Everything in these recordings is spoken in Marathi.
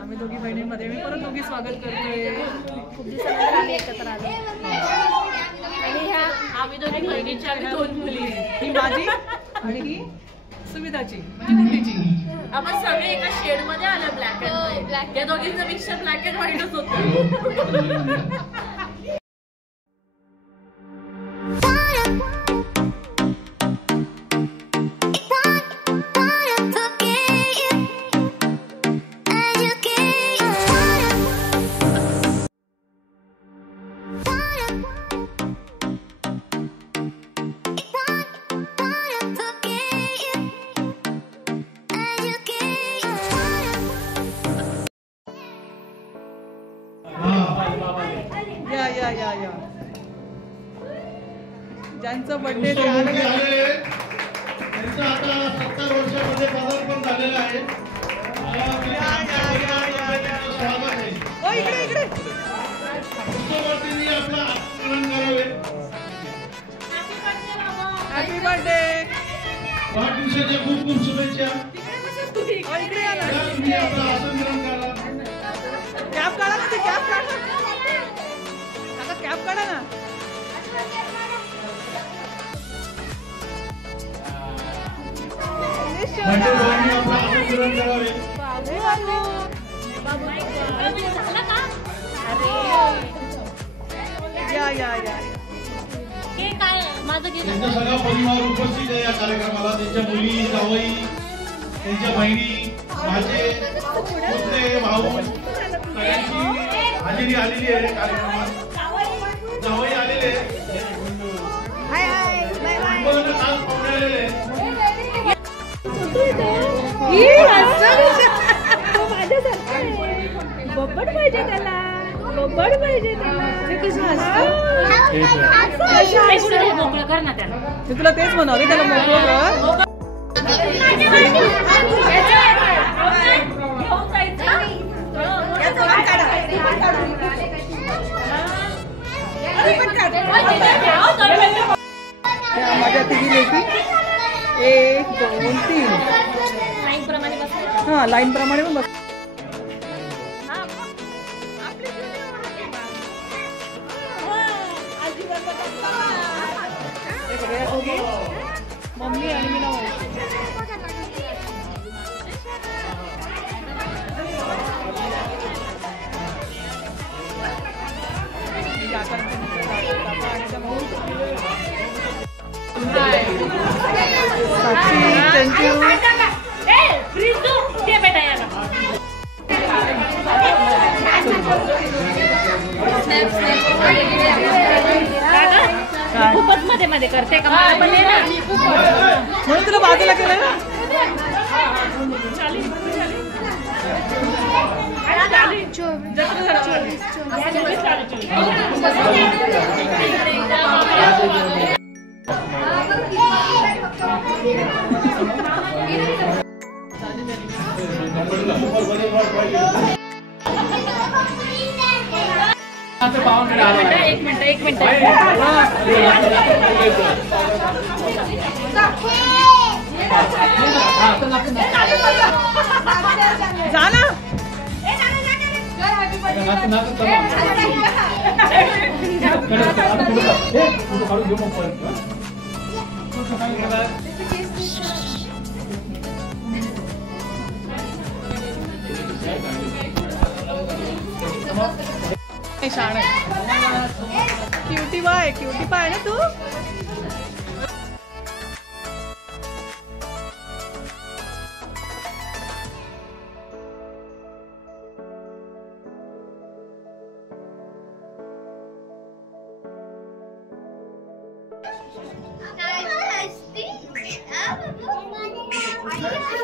आम्ही दोघी बहिणींमध्ये मी परत दोघी स्वागत करतोय. खूप दिवसानंतर आम्ही एकत्र आलो आणि ह्या आम्ही दोघी बहिणीच्या दोन मुली, ही माझी आणि ही सुविधाची म्हणजे गुड्डीची. आपण सगळे एका शेड मध्ये आलो ब्लॅक अँड व्हाईट. या दोघींचं मिक्सचर ब्लॅक अँड व्हाईटच होतं. या ज्यांचं बर्थडे ते आले त्यांचं आता 70 वर्षामध्ये पदार्पण झालेलं आहे. स्वागत आहे. इकडे उत्सवार्थींनी आपलं आमंत्रण करावे. Happy birthday. वाढदिवसाच्या खूप खूप शुभेच्छा. इकडे या ना. तुम्ही आपलं आसन ग्रहण करा. कॅप काढा ना, ते कॅप काढा. आता कॅप काढा ना. त्यांचा सगळा परिवार उपस्थित आहे या कार्यक्रमाला. त्यांच्या मुली, जावई, त्यांच्या बहिणी, माझे पुतणे, भाऊ सगळ्यांची हजेरी आलेली आहे कार्यक्रमात. जावई आलेले खास पाहुणे आलेले. बब्बड पाहिजे त्याला, बब्बड पाहिजे त्याला. मोकळं कर ना त्याला. मी तुला तेच म्हणाले, त्याला मोकळं कर. माझ्या तिघी लेकी 1 2 3 लाईन प्रमाणे बस. हा लाईन प्रमाणे पण बस. मम्मी आणि मी नाव खूपच मध्ये मध्ये करते का म्हणून तुला बाजूला केलं ना. एक मिनिट जा ना. शाण क्यूटी पाय ना तू.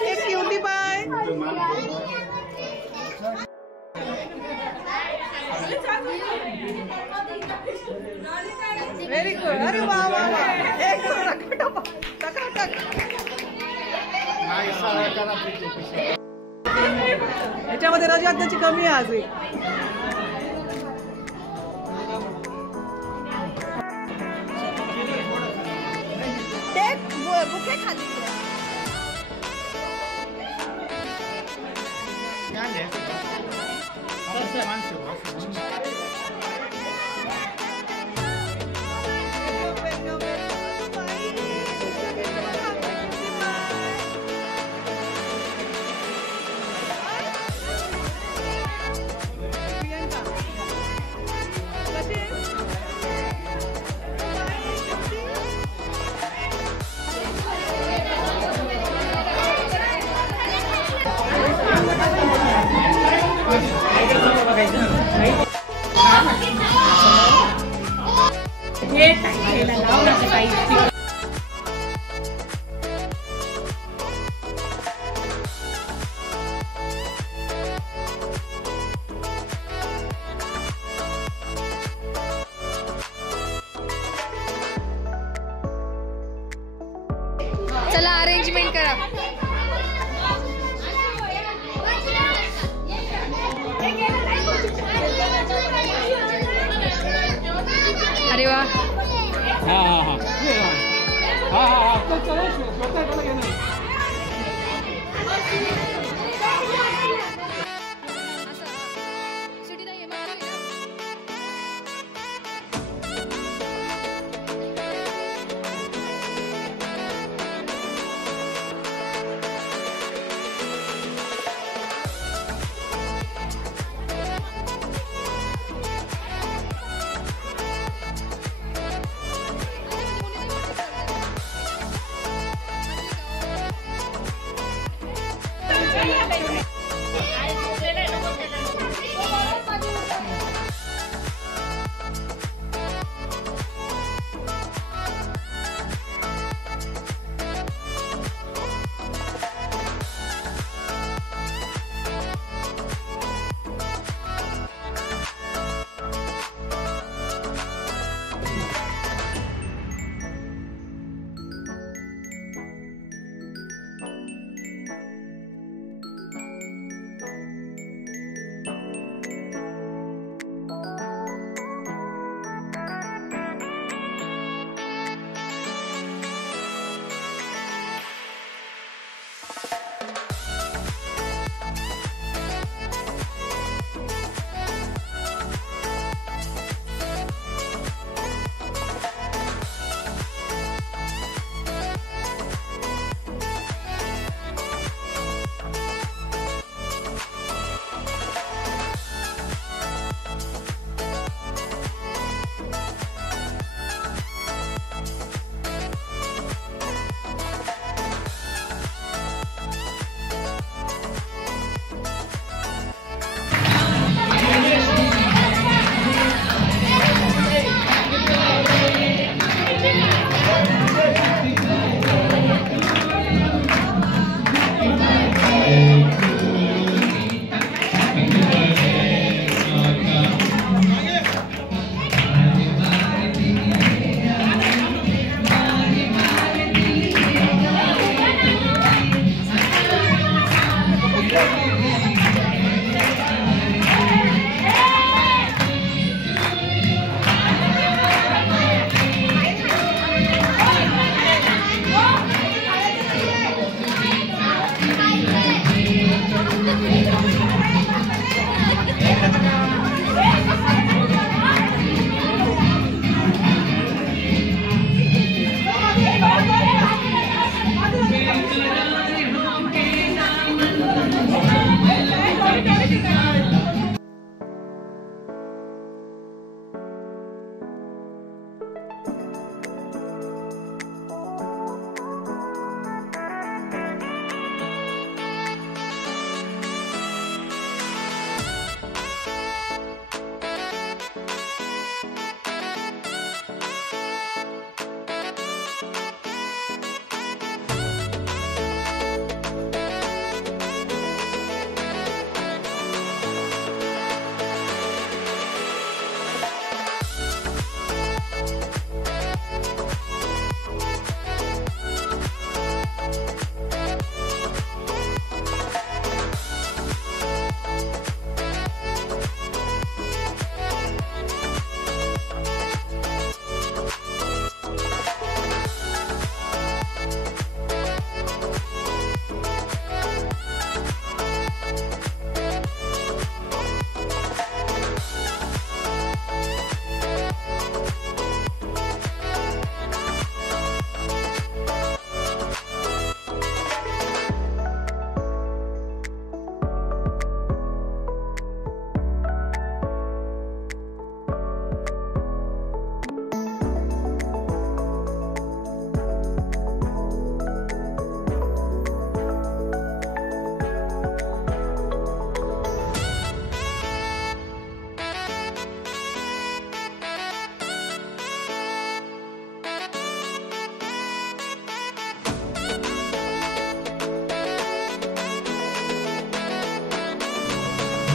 एक क्यूटी पाय. Very good. अरे वा वा वा. याच्यामध्ये रजाची कमी आहे आज. बुके खाली चला अरेंजमेंट करा. अरे वा.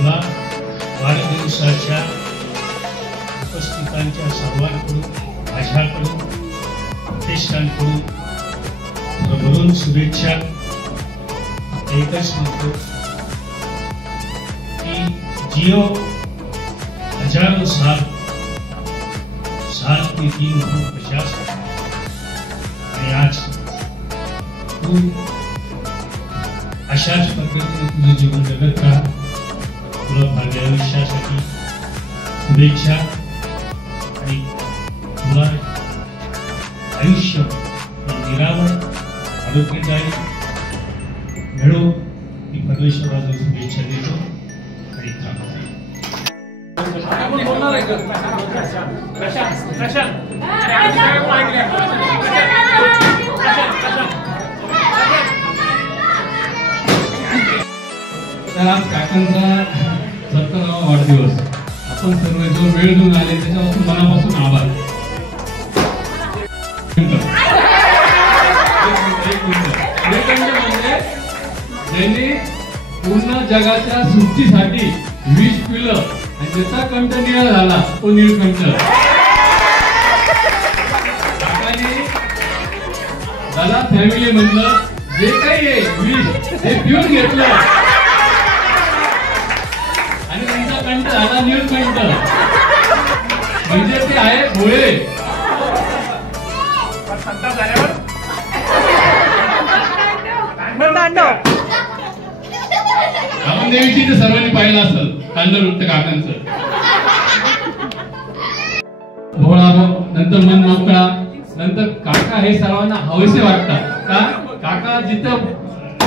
मला वाढदिवसाच्या उपस्थितांच्या सर्वांकडून माझ्याकडून प्रतिष्ठानकडून भरभरून शुभेच्छा. एकच म्हणतो की जियो हजारों साल की 350 आणि आज तू अशाच पद्धतीने तुझं जीवन जगत राहा. तुला भाग्य आयुष्यासाठी शुभेच्छा आणि तुला आयुष्य निरावळ आरोग्यदायी मिळो ही परमेश्वराला शुभेच्छा देतो आणि थांबतो. तर आज काकांचा 70वा वाढदिवस. आपण सर्व जो वेळ देऊन आले त्याच्यापासून मनापासून आभार. ज्यांनी पूर्ण जगाच्या सृष्टीसाठी विष पिलं आणि त्याचा कंठ निळा झाला तो नीलकंठ. काकाने दादा फॅमिली मधलं जे काही आहे विष ते पिऊन घेतलं आणि त्यांचा कंठ झाला नीलकंठ. म्हणजे ते आहे भोळे. आपण देवीची तर सर्वांनी पाहिलं असेल कांदा वृत्त काकांचं. भोळा नंतर मन मोकळा. नंतर काका हे सर्वांना हवेसे वाटतात. का काका जिथं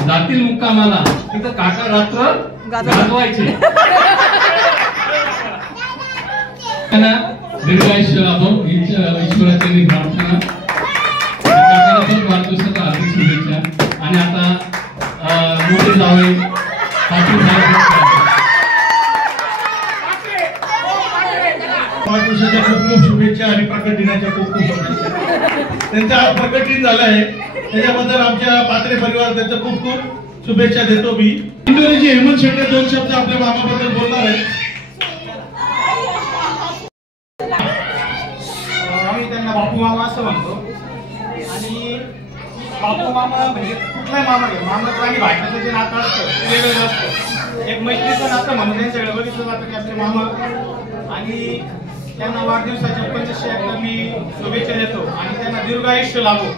जातील मुक्कामाला तिथं काका रात्र गाजवायचे. दीर्घायुष्य लाभो ईश्वराची प्रार्थना. काकाला पण वाढदिवसाच्या हार्दिक शुभेच्छा. आणि आता मोठे जावई वाढदिवसाच्या खूप खूप शुभेच्छा आणि प्रकट दिनाच्या खूप खूप शुभेच्छा. त्यांचा आज प्रकट दिन झाला आहे त्याच्याबद्दल आमच्या पात्रे परिवार त्यांचं खूप खूप शुभेच्छा देतो. मी इंदोरीची हेमंत शेट्टे 2 शब्द आपल्या मामाबद्दल बोलणार आहे. आम्ही त्यांना बापू मामा असं म्हणतो. आणि बापू मामा म्हणजे कुठलाही मामा घ्या मामाचं आणि भाषणाचं जे नातं असतं ते वेगळं असतं. एक मैत्रीचं नातं म्हणून त्यांच्याकडे बघितलं जातं की आपले मामा. आणि त्यांना वाढदिवसाच्या 25 मी शुभेच्छा देतो आणि त्यांना दीर्घायुष्य लाभो.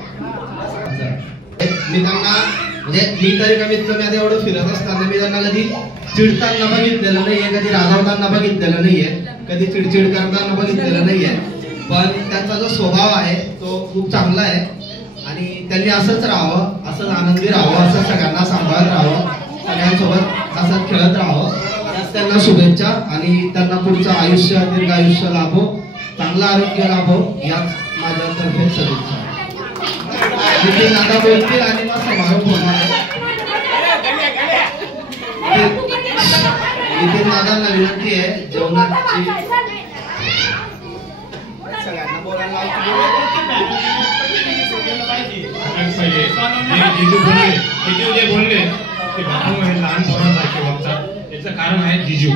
मी त्यांना म्हणजे मी तरी कमीत कमी आता एवढं फिरत असताना मी त्यांना कधी चिडताना बघितलेलं नाहीये, कधी रागावताना बघितलेलं नाहीये, कधी चिडचिड करताना बघितलेलं नाहीये. पण त्यांचा जो स्वभाव आहे तो खूप चांगला आहे आणि त्यांनी असंच राहावं, असंच आनंदी राहावं, असं सगळ्यांना सांभाळत राहावं, सगळ्यांसोबत असंच खेळत राहावं. त्यांना शुभेच्छा आणि त्यांना पुढचं आयुष्य दीर्घ आयुष्य लाभो, चांगलं आरोग्य लाभो याच माझ्यातर्फे शुभेच्छा. नितीन दादा बोलतील आणि मग समारोप होणार आहे. नितीन दादांना विनंती आहे जेवणाची सगळ्यांना बोलायला बोलले की बापू हे लहान पोरांसारखे वागतात. याचं कारण आहे जिजू.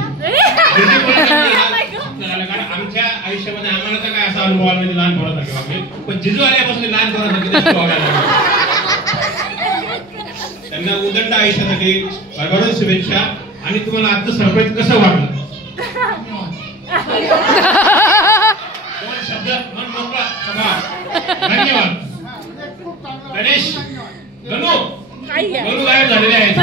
कारण आमच्या आयुष्यामध्ये आम्हाला तर काय असा अनुभव आला नाही लहान पोरांसारखे वागले, पण जिजू आल्यापासून लहान पोरांसारखे वागायला लागले. त्यांना उदंड आयुष्यासाठी भरभरून शुभेच्छा. आणि तुम्हाला आजचं सरप्राईज कसं वाटलं? शब्द मन मोकळा सभा. धन्यवाद. गणेश गणू गायब झालेले आहेत.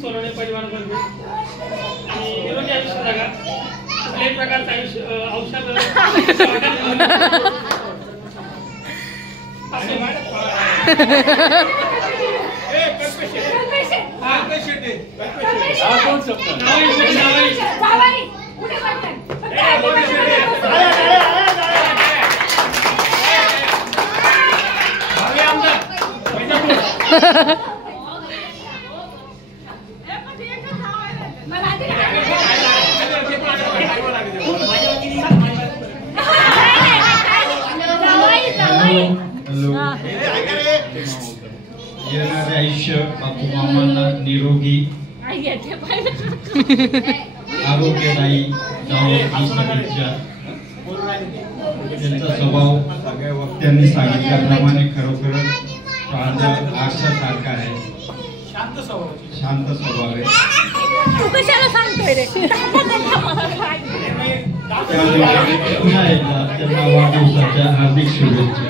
सोनवणे परिवारामध्ये आणि निरोगी आयुष्य जगा. कुठल्याही प्रकारचं आयुष्य औषध येणारे आयुष्य बापू मामांना निरोगी आरोग्यदायी जावो ही शुभेच्छा. त्यांचा स्वभाव सगळ्या वक्त्यांनी सांगितल्याप्रमाणे खरोखरच आरशासारखा आहे. शांत स्वभाव आहे. पुन्हा एकदा त्यांना वाढदिवसाच्या हार्दिक शुभेच्छा.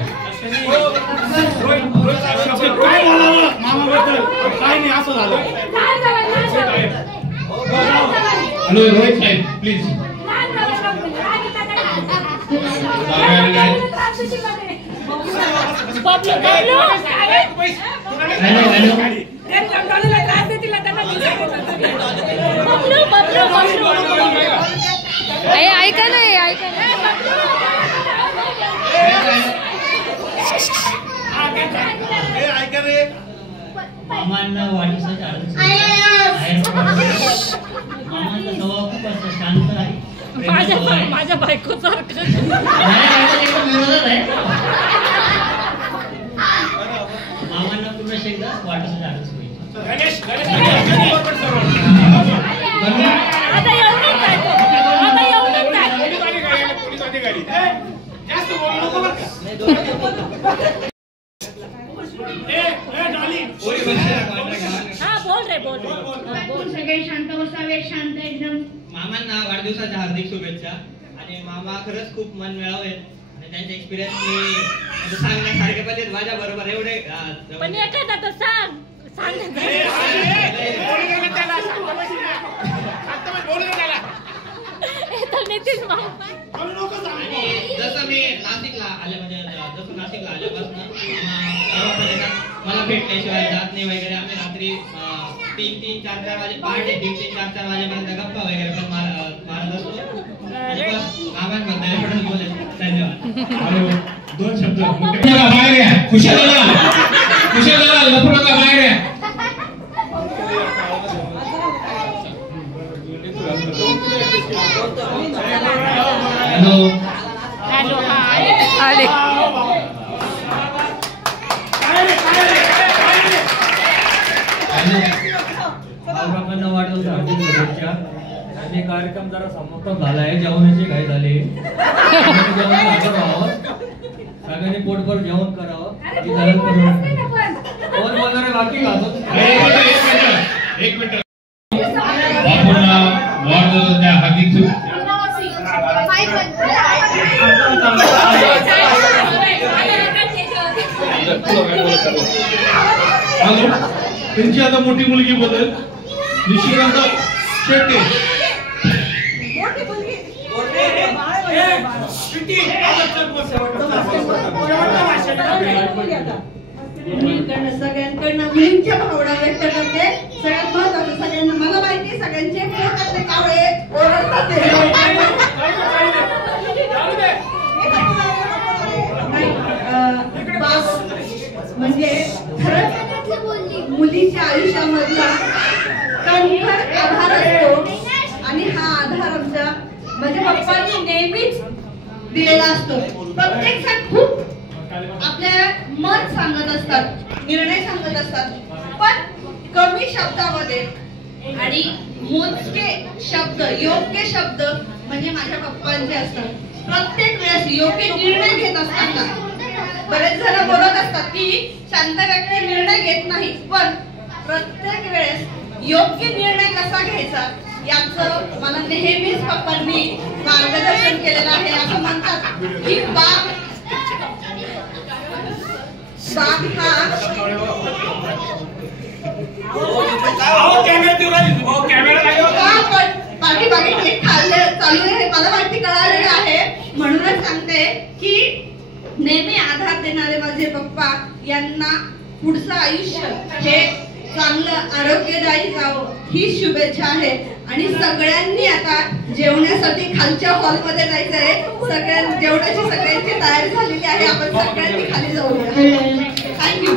हॅलो रोहित साहेब प्लीज. ऐका नाही ऐका मामांना वाढदिवसाच्या मामांचा स्वभाव खूप असतो शांत आहे. माझ्या बायकोसारखं मामांना पुन्हा एकदा वाढदिवसाच्या सगळे शांत बसावे. शांत एकदम. मामांना वाढदिवसाच्या हार्दिक शुभेच्छा. आणि मामा खरंच खूप मन मिळावे आणि त्यांचे एक्सपिरियन्स मी सांगण्यासारखे पण माझ्या बरोबर एवढे पण एखादा तर सांग जसं मी नाशिकला आले म्हणजे जसं नाशिकला आल्यापासून मला भेटल्याशिवाय जात नाही वगैरे. आम्ही रात्री 3-4 वाजे पहाटे 3-4 वाजेपर्यंत गप्पा वगैरे पण मारत असतो. आणि बस मामांबद्दल एवढंच बोलेल. धन्यवाद. दोन शब्द बाहेर या. खुशाला लपू नका बाहेर या. हॅलो हॅलो आले. मामांना वाढदिवसाच्या हार्दिक शुभेच्छा. आणि कार्यक्रम जरा समाप्त झाला आहे. जेवणाची घाई झाली. सगळ्यांनी पोटभर जेवण करावं. कोण बोलणारे बाकी एक मिनिट बापूंना वाढदिवसाच्या हार्दिक शुभेच्छा. त्यांची आता मोठी मुलगी बोलेल. निशिकांत शेट्टे. सगळ्यांकडनं मुलींच्या भावना व्यक्त करते. सगळ्यात महत्वाचं सगळ्यांना मला माहिती सगळ्यांचे पोटातले कावळे ओरडतात. म्हणजे खरंच मुलीच्या आयुष्यामधला कणखर आधार असतो. आणि हा आधार आमच्या म्हणजे पप्पांनी नेहमीच दिलेला असतो. प्रत्येक जण खूप आपल्या मत सांगत असतात, निर्णय सांगत असतात, पण कमी शब्दामध्ये आणि मोजके शब्द, योग्य शब्द म्हणजे माझ्या पप्पांचे असतात. प्रत्येक वेळेस योग्य निर्णय घेत असताना बरेच जण बोलत असतात की शांत व्यक्ती निर्णय घेत नाही, पण प्रत्येक वेळेस योग्य निर्णय कसा घ्यायचा याचं मला नेहमीच पप्पांनी मार्गदर्शन केलेलं आहे. असं म्हणतात की बाग हा पाठीमागे चालू आहे मला माहिती कळालेलं आहे. म्हणूनच सांगते की नेहमी आधार देणारे माझे पप्पा यांना पुढचं आयुष्य हे चांगलं आरोग्यदायी जावं ही शुभेच्छा आहे. आणि सगळ्यांनी आता जेवण्यासाठी खालच्या हॉलमध्ये जायचं आहे. जेवणाची सगळ्यांची तयारी झालेली आहे. आपण सगळ्यांनी खाली जाऊया. थँक्यू.